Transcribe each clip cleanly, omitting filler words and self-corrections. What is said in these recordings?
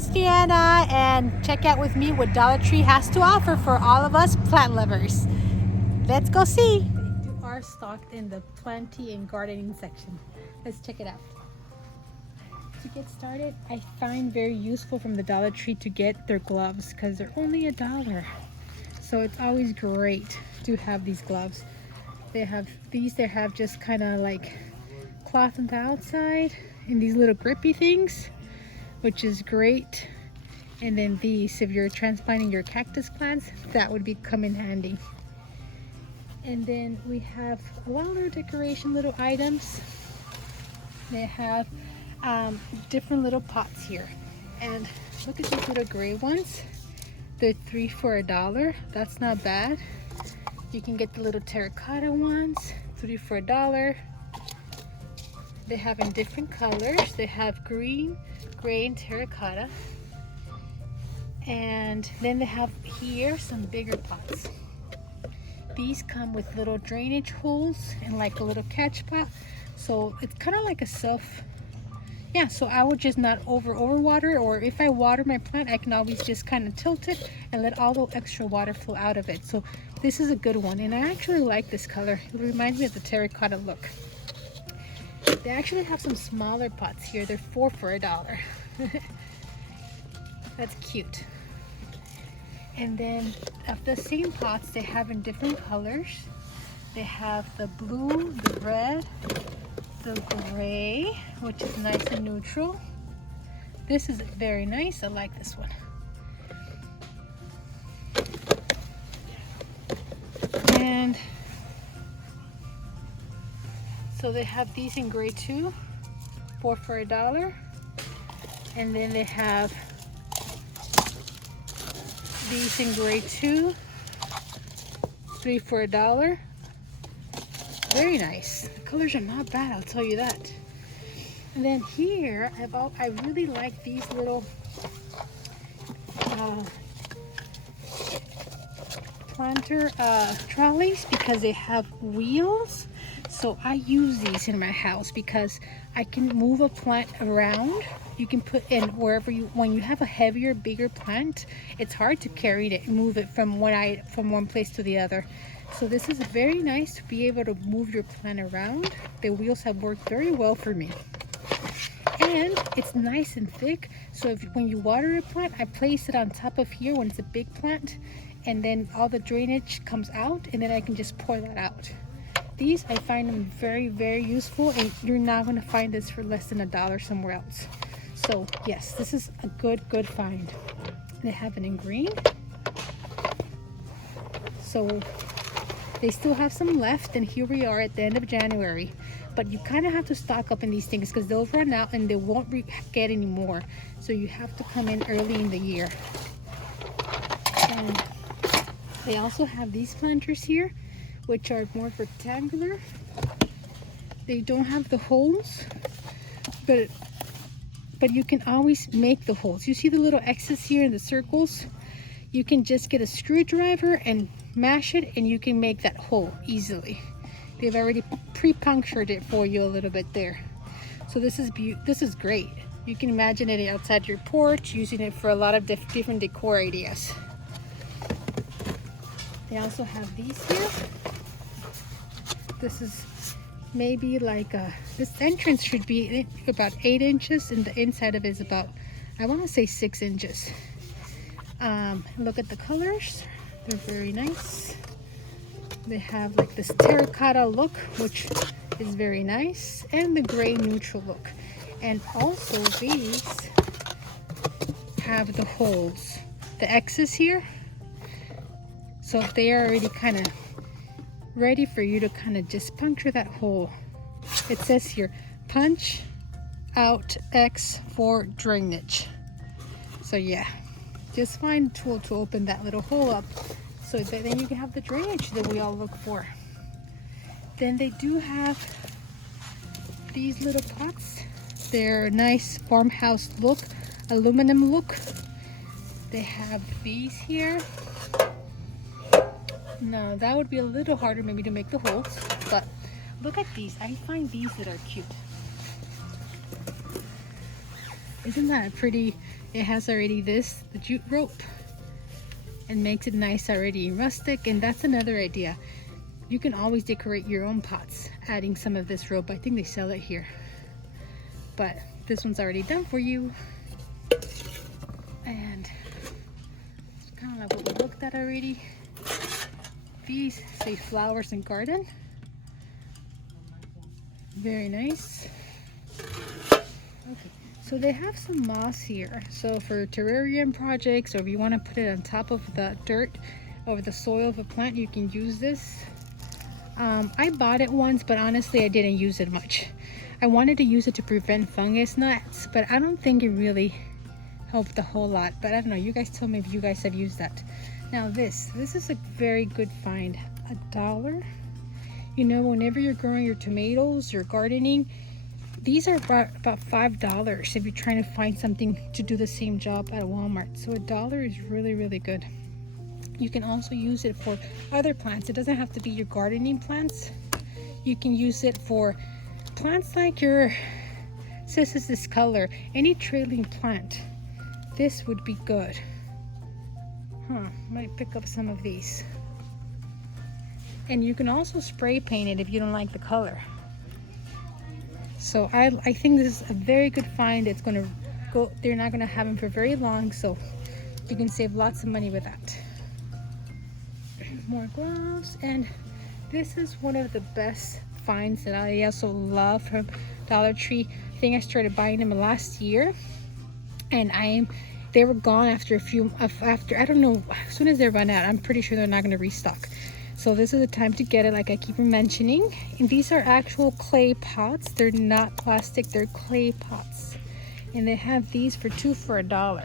is Deanna, and check out with me what Dollar Tree has to offer for all of us plant lovers. Let's go see. They are stocked in the planting and gardening section. Let's check it out. To get started, I find very useful from the Dollar Tree to get their gloves because they're only $1. So it's always great to have these gloves. They have these, they have just kind of like cloth on the outside and these little grippy things, which is great. And then these, if you're transplanting your cactus plants, that would come in handy. And then we have a lot of little decoration little items. They have different little pots here, and look at these little gray ones. They're 3 for $1. That's not bad. You can get the little terracotta ones, 3 for $1. They have in different colors. They have green, gray, and terracotta. And then they have here some bigger pots. These come with little drainage holes and like a little catch pot. So it's kind of like a so I would just not over water, or if I water my plant, I can always just kind of tilt it and let all the extra water flow out of it. So this is a good one, and I actually like this color. It reminds me of the terracotta look. They actually have some smaller pots here. They're 4 for $1. That's cute. And then of the same pots, they have in different colors. They have the blue, the red, the gray, which is nice and neutral. This is very nice. I like this one. And so they have these in gray too, 4 for $1. And then they have these in gray too, 3 for $1. Very nice. The colors are not bad, I'll tell you that. And then here, I really like these little planter trolleys because they have wheels. So I use these in my house because I can move a plant around. You can put in wherever when you have a heavier, bigger plant, it's hard to carry it and move it from one place to the other. So this is very nice to be able to move your plant around. The wheels have worked very well for me. And it's nice and thick, so when you water a plant, I place it on top of here when it's a big plant, and then all the drainage comes out, and then I can just pour that out. These, I find them very, very useful, and you're not going to find this for less than $1 somewhere else. So yes, this is a good find. They have it in green. So they still have some left, and here we are at the end of January. But you kind of have to stock up in these things because they'll run out and they won't get any more. So you have to come in early in the year. And they also have these planters here, which are more rectangular. They don't have the holes, but you can always make the holes. You see the little X's here in the circles? You can just get a screwdriver and mash it, and you can make that hole easily. They've already pre-punctured it for you a little bit there. So this is great. You can imagine it outside your porch, using it for a lot of different decor ideas. They also have these here. This is maybe like this entrance should be about 8 inches, and the inside of it is about, I want to say 6 inches. Look at the colors. They're very nice. They have like this terracotta look, which is very nice, and the gray neutral look. And also these have the holes, the X's here. So they are already kind of ready for you to kind of just puncture that hole. It says here, punch out X for drainage. So yeah, just find a tool to open that little hole up, so that then you can have the drainage that we all look for. Then they do have these little pots. They're nice farmhouse look, aluminum look. They have these here. Now that would be a little harder maybe to make the holes, but look at these. I find these that are cute. Isn't that pretty? It has already the jute rope and makes it nice already rustic. And that's another idea. You can always decorate your own pots adding some of this rope. I think they sell it here, but this one's already done for you. And it's kind of like what we looked at already. These say flowers and garden. Very nice. Okay, so they have some moss here. So for terrarium projects, or if you want to put it on top of the dirt over the soil of a plant, you can use this. I bought it once, but honestly I didn't use it much. I wanted to use it to prevent fungus gnats, but I don't think it really helped a whole lot. But I don't know, you guys tell me if you guys have used that. Now this is a very good find. $1. You know, whenever you're growing your tomatoes, your gardening, these are about $5 if you're trying to find something to do the same job at Walmart. So $1 is really, really good. You can also use it for other plants. It doesn't have to be your gardening plants. You can use it for plants like your cis this color, any trailing plant. This would be good. Might pick up some of these. And you can also spray paint it if you don't like the color. So I think this is a very good find. It's gonna go, they're not gonna have them for very long, so you can save lots of money with that. More gloves, and this is one of the best finds that I also love from Dollar Tree. I think I started buying them last year, and they were gone after I don't know, as soon as they run out, I'm pretty sure they're not going to restock. So this is the time to get it, like I keep mentioning. And these are actual clay pots. They're not plastic, they're clay pots. And they have these for 2 for $1.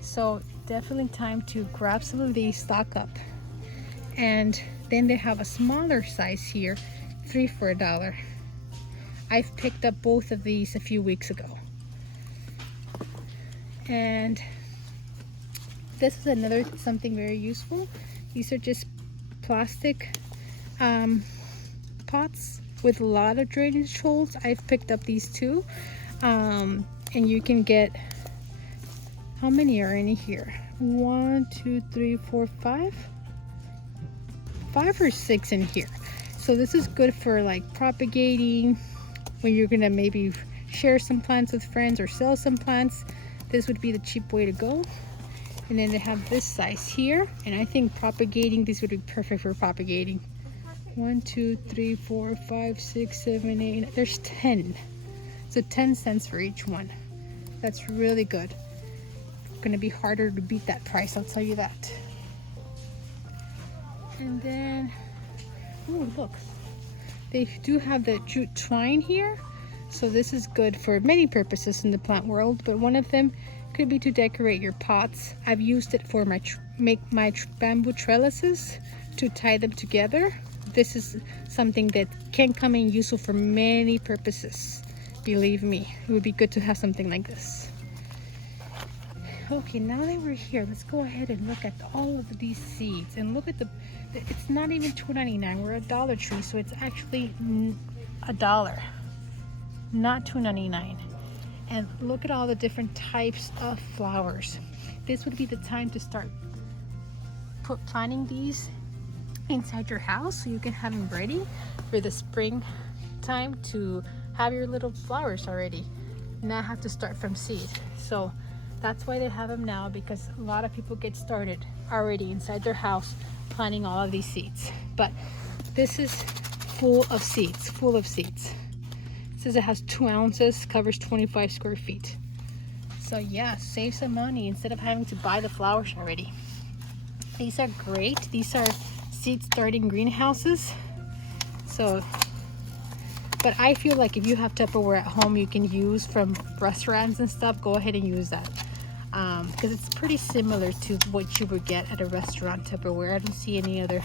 So definitely time to grab some of these, stock up. And then they have a smaller size here, 3 for $1. I've picked up both of these a few weeks ago. And this is another something very useful. These are just plastic pots with a lot of drainage holes. I've picked up these too, and you can get, how many are in here? 1, 2, 3, 4, 5 or 6 in here. So this is good for like propagating when you're gonna maybe share some plants with friends or sell some plants. This would be the cheap way to go. And then they have this size here, and I think propagating, this would be perfect for propagating. 1, 2, 3, 4, 5, 6, 7, 8. There's 10. So 10 cents for each one. That's really good. It's gonna be harder to beat that price, I'll tell you that. And then, oh look, they do have the jute twine here. So this is good for many purposes in the plant world, but one of them could be to decorate your pots. I've used it for make my bamboo trellises, to tie them together. This is something that can come in useful for many purposes. Believe me, it would be good to have something like this. Okay, now that we're here, let's go ahead and look at all of these seeds. And look at it's not even $2.99. We're at Dollar Tree, so it's actually $1, not $2.99. And look at all the different types of flowers. This would be the time to start planting these inside your house, so you can have them ready for the spring time to have your little flowers already, not have to start from seed. So that's why they have them now, because a lot of people get started already inside their house planting all of these seeds. But this is full of seeds, full of seeds. It says it has 2 ounces, covers 25 square feet. So yeah, save some money instead of having to buy the flowers already. These are great. These are seed starting greenhouses. So, but I feel like if you have Tupperware at home you can use from restaurants and stuff, go ahead and use that. Because it's pretty similar to what you would get at a restaurant Tupperware. I don't see any other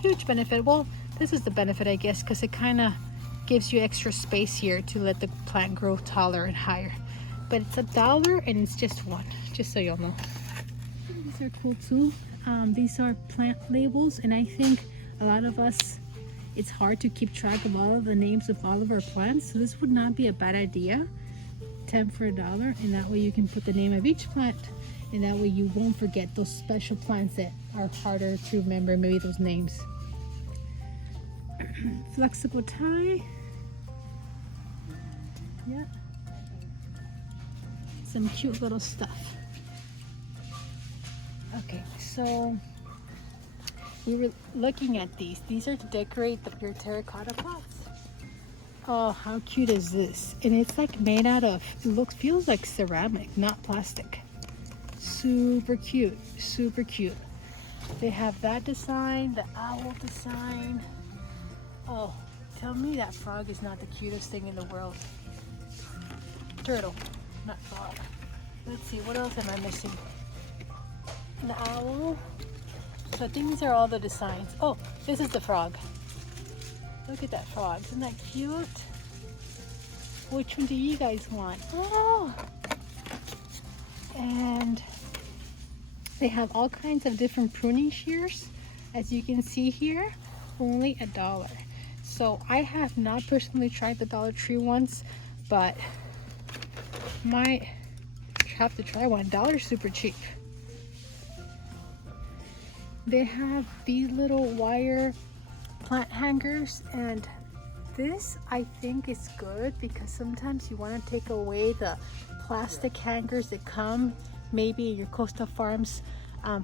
huge benefit. Well, this is the benefit, I guess, because it kind of gives you extra space here to let the plant grow taller and higher. But it's $1 and it's just one, just so you'll know. These are cool too. These are plant labels, and I think a lot of us, it's hard to keep track of all of the names of all of our plants, so this would not be a bad idea 10 for $1, and that way you can put the name of each plant, and that way you won't forget those special plants that are harder to remember, maybe those names. Flexible tie. Yeah. Some cute little stuff. Okay, so we were looking at these. These are to decorate your terracotta pots. Oh, how cute is this? And it's like made out of, feels like ceramic, not plastic. Super cute, super cute. They have that design, the owl design. Oh, tell me that frog is not the cutest thing in the world. Turtle, not frog. Let's see, what else am I missing? The owl. So I think these are all the designs. Oh, this is the frog. Look at that frog. Isn't that cute? Which one do you guys want? Oh! And they have all kinds of different pruning shears. As you can see here, only $1. So I have not personally tried the Dollar Tree ones, but might have to try one. $1's super cheap. They have these little wire plant hangers, and this I think is good because sometimes you want to take away the plastic hangers that come maybe in your Coastal Farms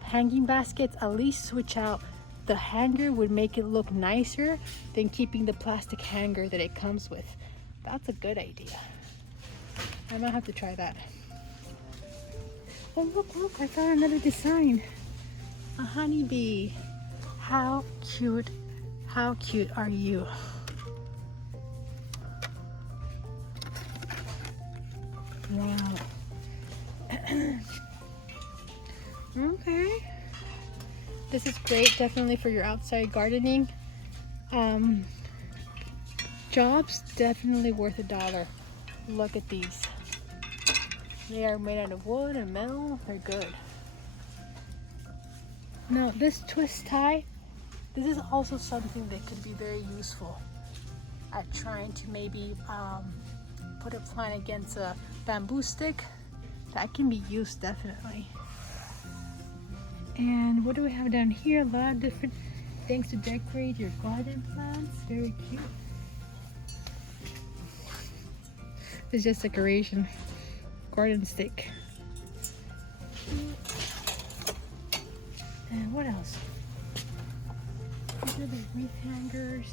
hanging baskets. At least switch out the hanger, would make it look nicer than keeping the plastic hanger that it comes with. That's a good idea. I might have to try that. Oh, look, I found another design. A honeybee. How cute are you? Wow. Okay. This is great, definitely for your outside gardening jobs. Definitely worth $1. Look at these. They are made out of wood and metal. They're good. Now this twist tie, this is also something that could be very useful at trying to maybe put a plant against a bamboo stick. That can be used definitely. And what do we have down here? A lot of different things to decorate your garden plants. Very cute. It's just decoration. Garden stick. And what else? These are the wreath hangers.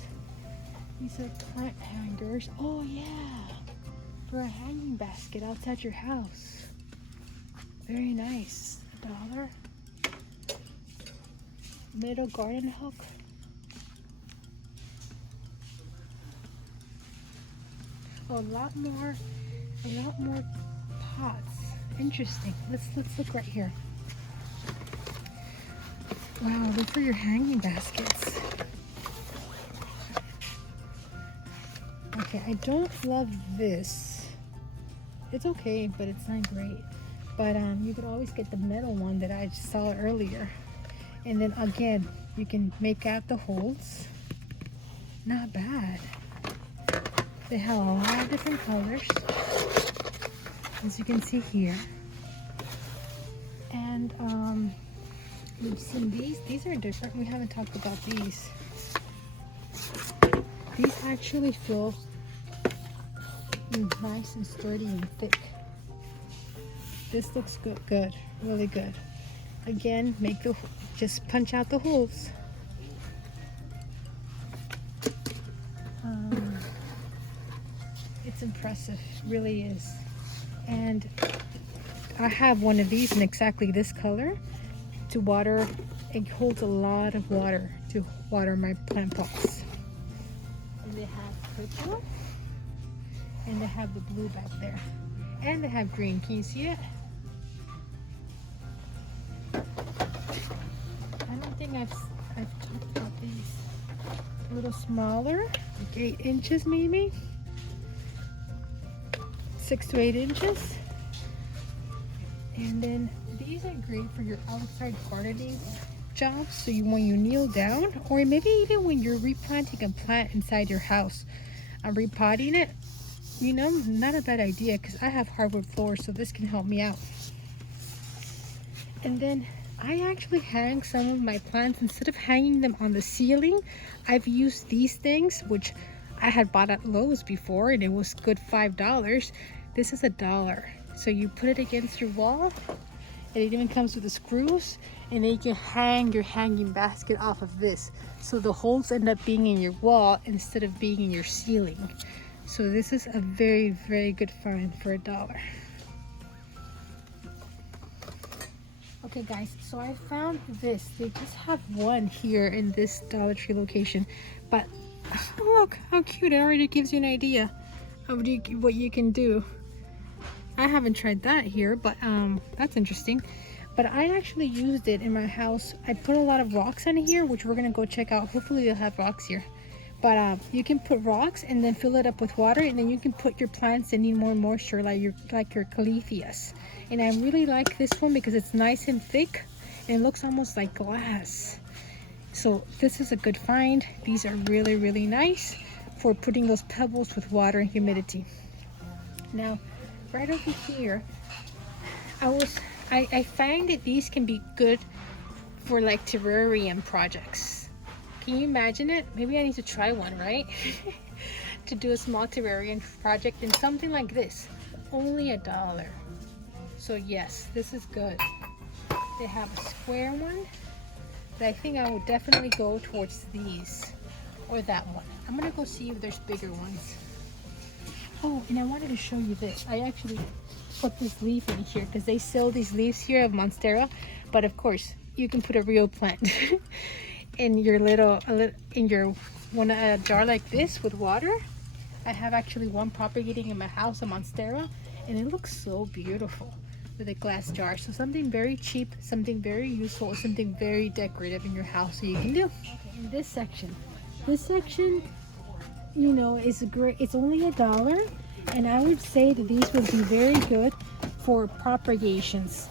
These are plant hangers. Oh yeah, for a hanging basket outside your house. Very nice. $1. Little garden hook. Oh, a lot more pots. Interesting. Let's look right here. Wow, they're for your hanging baskets. Okay, I don't love this. It's okay, but it's not great. But you could always get the metal one that I saw earlier. And then again, you can make out the holes. Not bad. They have a lot of different colors, as you can see here. And we've seen these are different. We haven't talked about these. These actually feel nice and sturdy and thick. This looks good, really good. Again, just punch out the holes. It's impressive, really is. And I have one of these in exactly this color to water. It holds a lot of water to water my plant pots. And they have purple, and they have the blue back there, and they have green. Can you see it? I don't think I've talked about these. A little smaller, like 8 inches maybe, 6 to 8 inches. And then these are great for your outside gardening jobs. So when you kneel down, or maybe even when you're replanting a plant inside your house, repotting it, You know, not a bad idea because I have hardwood floors, so this can help me out. And then I actually hang some of my plants. Instead of hanging them on the ceiling, I've used these things, which I had bought at Lowe's before, and it was good $5. This is $1. So you put it against your wall, and it even comes with the screws, and then you can hang your hanging basket off of this. So the holes end up being in your wall instead of being in your ceiling. So this is a very, very good find for $1. Okay guys, so I found this. They just have one here in this Dollar Tree location, but look how cute. It already gives you an idea of what you can do. I haven't tried that here, but that's interesting. But I actually used it in my house. I put a lot of rocks in here, which we're gonna go check out. Hopefully they'll have rocks here. But you can put rocks and then fill it up with water, and then you can put your plants that need more moisture, like your Kalithias. And I really like this one because it's nice and thick and it looks almost like glass. So this is a good find. These are really, really nice for putting those pebbles with water and humidity. Now, right over here, I find that these can be good for like terrarium projects. Can you imagine it? Maybe I need to try one, right? To do a small terrarium project, and something like this, only $1. So yes, this is good. They have a square one, but I think I would definitely go towards these or that one. I'm gonna go see if there's bigger ones. Oh, and I wanted to show you this. I actually put this leaf in here because they sell these leaves here of Monstera, but of course you can put a real plant in your a jar like this with water. I have actually one propagating in my house, a Monstera, and it looks so beautiful with a glass jar. So something very cheap, something very useful, something very decorative in your house so you can do. Okay, in this section, you know, is great. It's only $1, and I would say that these would be very good for propagations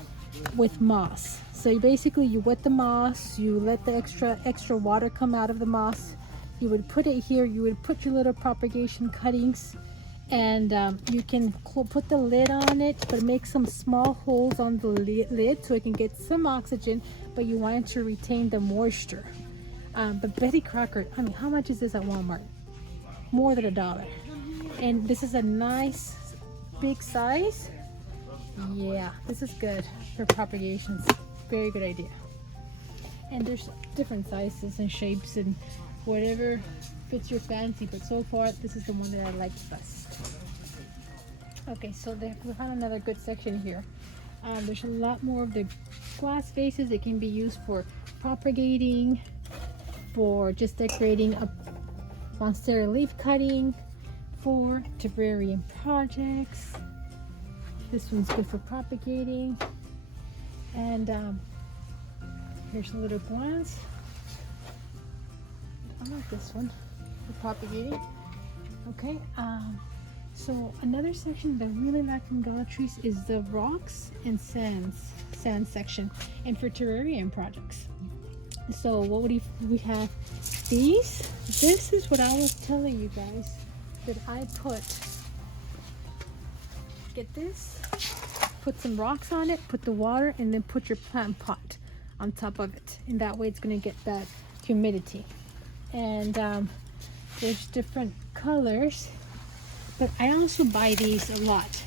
with moss. So you wet the moss, you let the extra water come out of the moss. You would put it here. You would put your little propagation cuttings, and you can put the lid on it, but make some small holes on the lid so it can get some oxygen, but you want it to retain the moisture. But Betty Crocker, I mean, how much is this at Walmart? More than $1. And this is a nice big size. Yeah, this is good for propagations. Very good idea. And there's different sizes and shapes and whatever fits your fancy, but so far this is the one that I like best. Okay, so we found another good section here. There's a lot more of the glass vases. It can be used for propagating, for just decorating a Monstera leaf cutting, for terrarium projects. This one's good for propagating. And here's a little glass. I like this one for propagating. Okay, so another section that I really like from Dollar Trees is the rocks and sand section, and for terrarium projects. So what would we have? These. This is what I was telling you guys that I put. Get this. Put some rocks on it. Put the water, and then put your plant pot on top of it, and that way it's going to get that humidity. And there's different colors, but I also buy these a lot.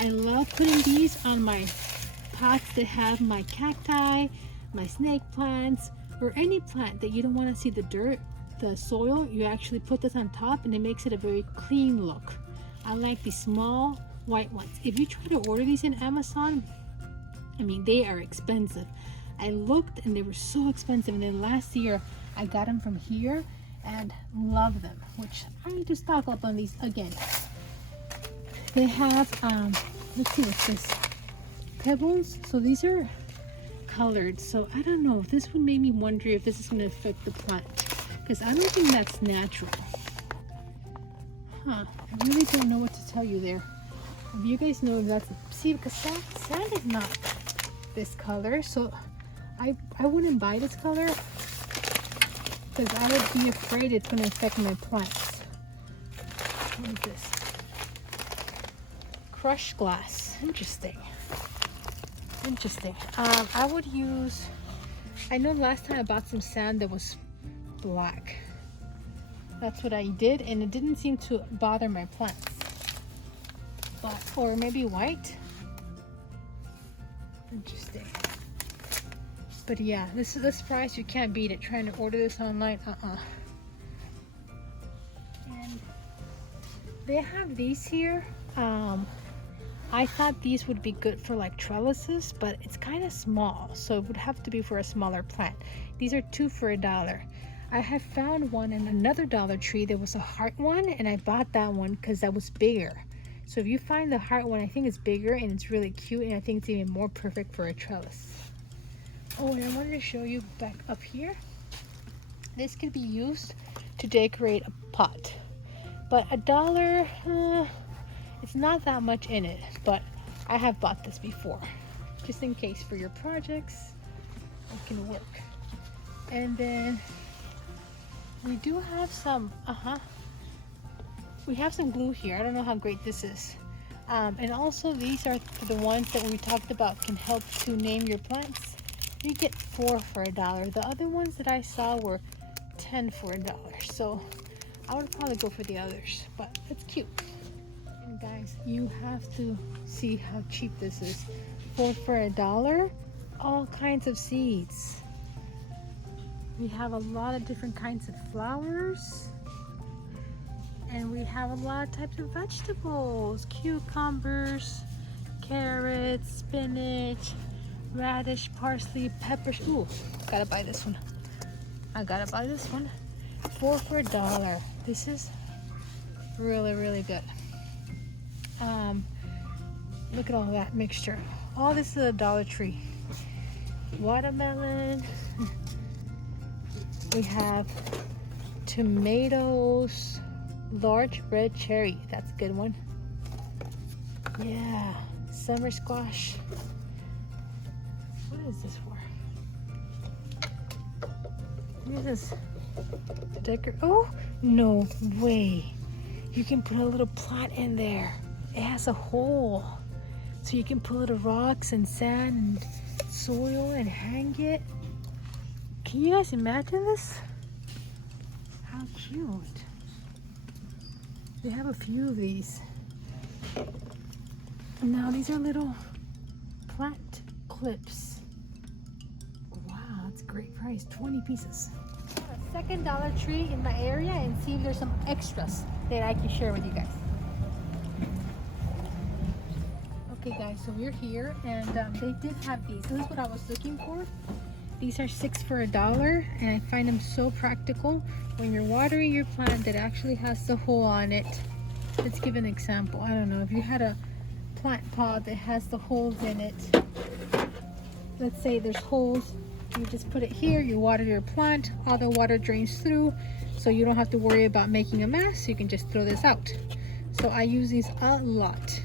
I love putting these on my pots that have my cacti, my snake plants, or any plant that you don't want to see the dirt, the soil. You actually put this on top, and it makes it a very clean look. I like these small white ones. If you try to order these in Amazon, I mean, they are expensive. I looked and they were so expensive, and then last year I got them from here and love them, which I need to stock up on these again. They have let's see what's this, Pebbles. So these are colored, so I don't know if this one made me wonder if this is going to affect the plant, because I don't think that's natural. I really don't know what to tell you there. If you guys know if that's, see, because sand is not this color, so I wouldn't buy this color because I would be afraid it's going to affect my plants. What is this? crushed glass. Interesting. Interesting. I would use, I know last time I bought some sand that was black. That's what I did, and it didn't seem to bother my plants. But, or maybe white. Interesting. But yeah, this is this price, you can't beat it. Trying to order this online, And they have these here. I thought these would be good for like trellises, but it's kind of small, so it would have to be for a smaller plant. These are 2 for $1. I have found one in another Dollar Tree. There was a heart one, and I bought that one because that was bigger. So if you find the heart one, I think it's bigger and it's really cute, and I think it's even more perfect for a trellis. Oh, and I wanted to show you back up here. This could be used to decorate a pot, but $1, it's not that much in it, but I have bought this before, just in case for your projects, it can work. And then we do have some, we have some glue here. I don't know how great this is. And also these are the ones that we talked about can help to name your plants. You get 4 for $1. The other ones that I saw were 10 for $1. So I would probably go for the others, but it's cute. And guys, you have to see how cheap this is. 4 for $1, all kinds of seeds. We have a lot of different kinds of flowers. And we have a lot of types of vegetables. Cucumbers, carrots, spinach, radish, parsley, peppers. Ooh, gotta buy this one. I gotta buy this one. 4 for $1. This is really, really good. Look at all that mixture. All this is a Dollar Tree. Watermelon. We have tomatoes, large red cherry. That's a good one. Yeah, summer squash. What is this for? What is this? Oh, no way. You can put a little plot in there. It has a hole. So you can put little rocks and sand and soil and hang it. Can you guys imagine this? How cute. They have a few of these. Now these are little plant clips. Wow, that's a great price. 20 pieces. A second Dollar Tree in my area and see if there's some extras that I can share with you guys. Okay guys, so we're here and they did have these. This is what I was looking for. These are 6 for $1 and I find them so practical when you're watering your plant that actually has the hole on it. Let's give an example. I don't know, if you had a plant pot that has the holes in it. Let's say there's holes. You just put it here, you water your plant, all the water drains through, so you don't have to worry about making a mess. You can just throw this out. So I use these a lot.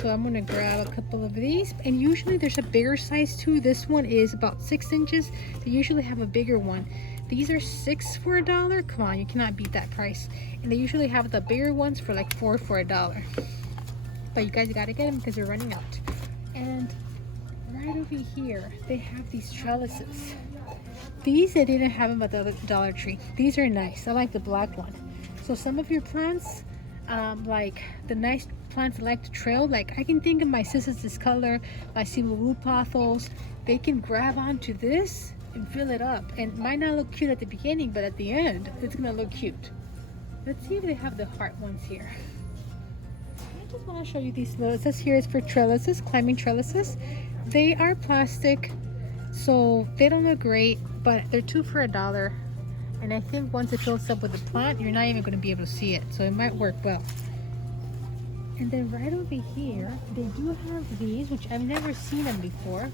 So I'm gonna grab a couple of these, and usually there's a bigger size too. This one is about 6 inches. They usually have a bigger one. These are 6 for $1. Come on, you cannot beat that price. And they usually have the bigger ones for like 4 for $1. But you guys gotta get them because they're running out. And right over here, they have these trellises. These they didn't have them at the Dollar Tree. These are nice. I like the black one. So some of your plants, like the nice plants that like to trail, like I can think of my cissus this color, my ciborupathos, they can grab onto this and fill it up. And it might not look cute at the beginning, but at the end, it's gonna look cute. Let's see if they have the heart ones here. I just want to show you these little, it says here is for trellises, climbing trellises. They are plastic, so they don't look great, but they're 2 for $1. And I think once it fills up with the plant, you're not even going to be able to see it, so it might work well. And then right over here, they do have these, which I've never seen them before.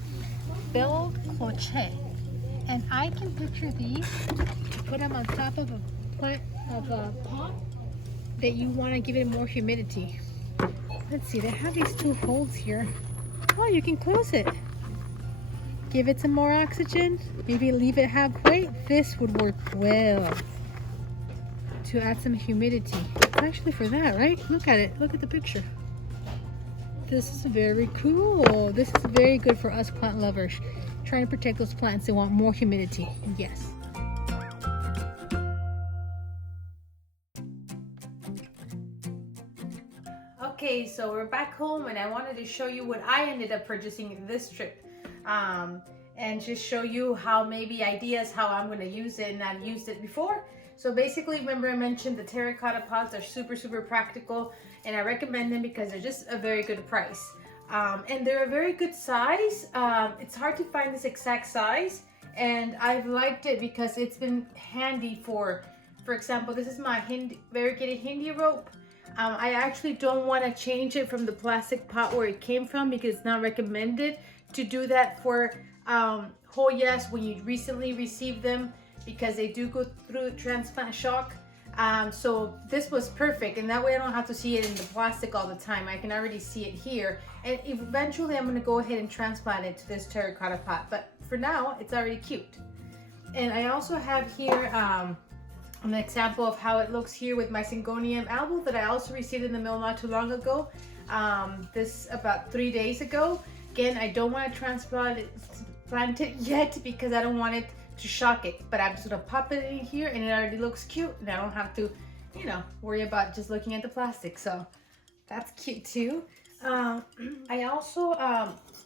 VELCRO. And I can picture these to put them on top of a plant, of a pot that you want to give it more humidity. Let's see, they have these 2 holes here. Oh, you can close it. Give it some more oxygen. Maybe leave it halfway. This would work well to add some humidity. It's actually for that, right? Look at it. Look at the picture. This is very cool. This is very good for us plant lovers. Trying to protect those plants. They want more humidity. Yes. Okay, so we're back home and I wanted to show you what I ended up purchasing this trip. And just show you how maybe ideas how I'm going to use it, and I've used it before. So basically, remember I mentioned the terracotta pots are super practical, and I recommend them because they're just a very good price. And they're a very good size. It's hard to find this exact size, and I've liked it because it's been handy for example, this is my variegated Hindi rope. I actually don't want to change it from the plastic pot where it came from because it's not recommended to do that for Hoyas when you recently receive them, because they do go through transplant shock. So this was perfect, and that way I don't have to see it in the plastic all the time. I can already see it here, and eventually I'm going to go ahead and transplant it to this terracotta pot, but for now it's already cute. And I also have here an example of how it looks here with my Syngonium album that I also received in the mail not too long ago. This about 3 days ago. Again, I don't want to transplant it yet because I don't want it to shock it, but I'm just gonna pop it in here and it already looks cute, and I don't have to, you know, worry about just looking at the plastic. So that's cute too. I also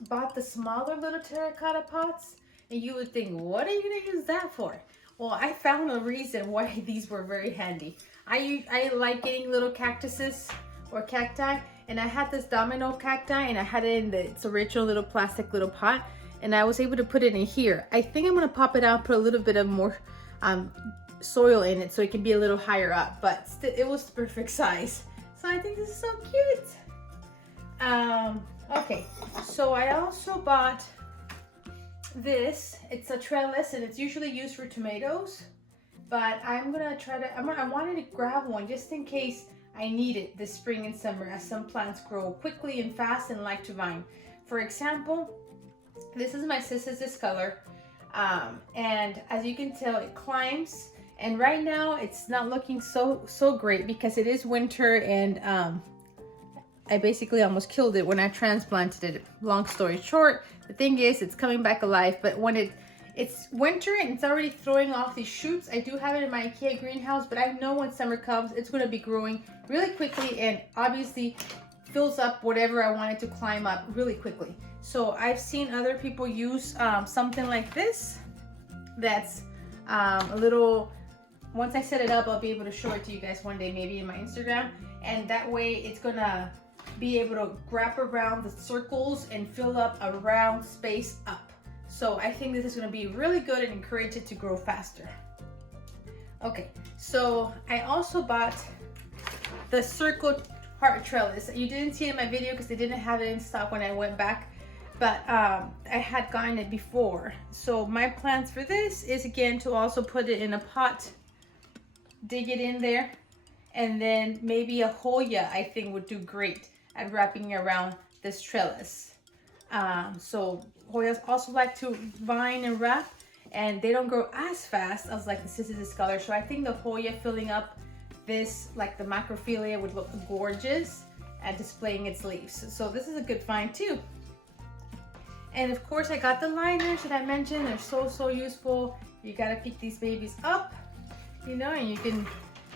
bought the smaller little terracotta pots, and you would think, what are you gonna use that for? Well, I found a reason why these were very handy. I like getting little cactuses or cacti, and I had this domino cacti, and I had it in its original little plastic little pot, and I was able to put it in here. I think I'm gonna pop it out, put a little bit of more soil in it so it can be a little higher up, but it was the perfect size. So I think this is so cute. Okay, so I also bought this. It's a trellis, and it's usually used for tomatoes, but I'm gonna try to, I wanted to grab one just in case I need it this spring and summer, as some plants grow quickly and fast and like to vine. For example, this is my Cis color, and as you can tell, it climbs, and right now it's not looking so great because it is winter, and I basically almost killed it when I transplanted it. Long story short, the thing is it's coming back alive, but when it's winter and it's already throwing off these shoots. I do have it in my IKEA greenhouse, but I know when summer comes, it's going to be growing really quickly and obviously fills up whatever I wanted to climb up really quickly. So I've seen other people use something like this that's a little, once I set it up, I'll be able to show it to you guys one day, maybe in my Instagram, and that way it's gonna be able to wrap around the circles and fill up a round space up. So I think this is going to be really good and encourage it to grow faster. Okay, so I also bought the circle heart trellis. You didn't see it in my video because they didn't have it in stock when I went back, but I had gotten it before. So my plans for this is, again, to also put it in a pot, dig it in there, and then maybe a Hoya I think would do great at wrapping around this trellis. So Hoyas also like to vine and wrap, and they don't grow as fast as like the Cis color. So I think the Hoya filling up this, like the macrophilia, would look gorgeous at displaying its leaves. So this is a good find too. And of course I got the liners that I mentioned. They're so useful. You gotta pick these babies up, you know, and you can,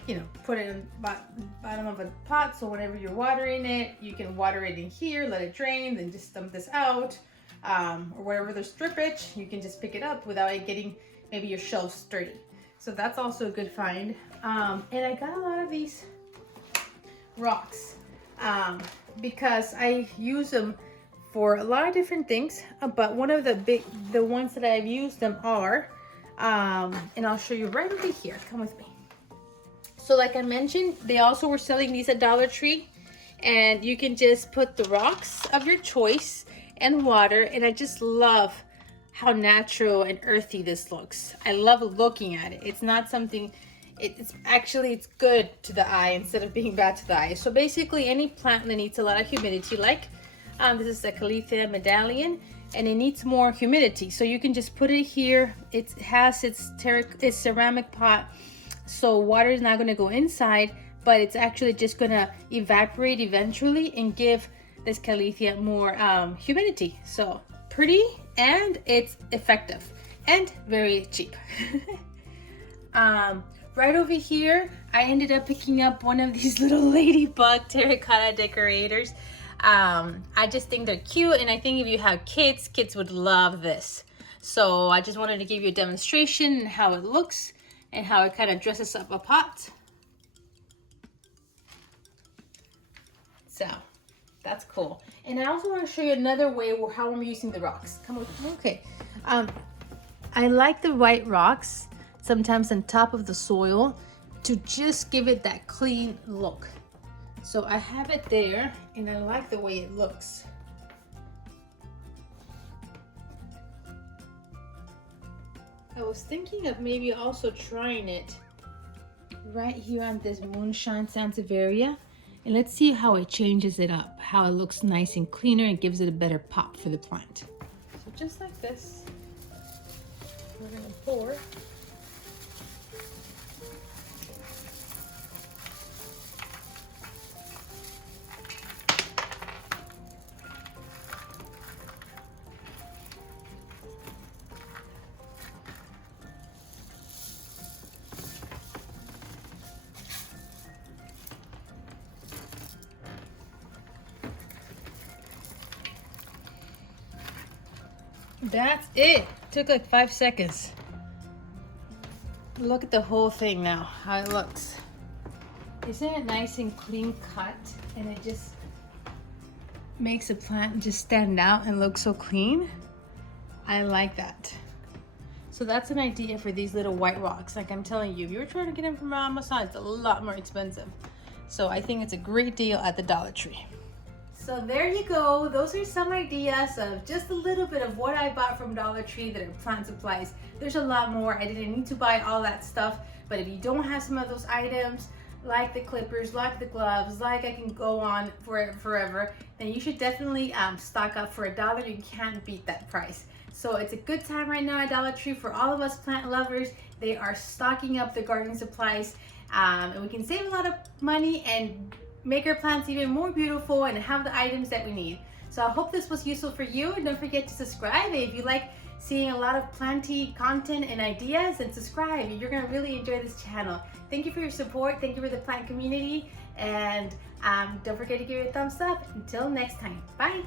you know, put it in the bottom of a pot, so whenever you're watering it, you can water it in here, let it drain, then just dump this out, or wherever there's drippage, you can just pick it up without it getting maybe your shelves dirty. So that's also a good find. And I got a lot of these rocks because I use them for a lot of different things, but one of the ones that I've used them are, and I'll show you right over here. Come with me. So like I mentioned, they also were selling these at Dollar Tree, and you can just put the rocks of your choice and water, and I just love how natural and earthy this looks. I love looking at it. It's not something, it's good to the eye instead of being bad to the eye. So basically any plant that needs a lot of humidity, like this is the Kalitha Medallion, and it needs more humidity. So you can just put it here. It has its ceramic pot, so water is not going to go inside, but it's actually just going to evaporate eventually and give this Kalitha more humidity. So pretty, and it's effective and very cheap. Right over here, I ended up picking up one of these little Ladybug terracotta decorators. I just think they're cute, and I think if you have kids, kids would love this. So I just wanted to give you a demonstration and how it looks and how it kind of dresses up a pot. So that's cool. And I also want to show you another way how I'm using the rocks. Come with me. Okay. I like the white rocks sometimes on top of the soil to just give it that clean look. So I have it there, and I like the way it looks. I was thinking of maybe also trying it right here on this Moonshine Sansevieria, and let's see how it changes it up, how it looks nice and cleaner and gives it a better pop for the plant. So just like this, we're gonna pour. That's it. Took like 5 seconds. Look at the whole thing now, how it looks. Isn't it nice and clean cut? And it just makes the plant just stand out and look so clean. I like that. So that's an idea for these little white rocks. Like I'm telling you, if you were trying to get them from Amazon, it's a lot more expensive. So I think it's a great deal at the Dollar Tree. So there you go. Those are some ideas of just a little bit of what I bought from Dollar Tree that are plant supplies. There's a lot more. I didn't need to buy all that stuff, but if you don't have some of those items, like the clippers, like the gloves, like I can go on for forever, then you should definitely stock up for $1. You can't beat that price. So it's a good time right now at Dollar Tree for all of us plant lovers. They are stocking up the gardening supplies, and we can save a lot of money and make our plants even more beautiful and have the items that we need. So I hope this was useful for you, and don't forget to subscribe if you like seeing a lot of planty content and ideas, and subscribe. You're gonna really enjoy this channel. Thank you for your support. Thank you for the plant community, and don't forget to give it a thumbs up. Until next time, bye.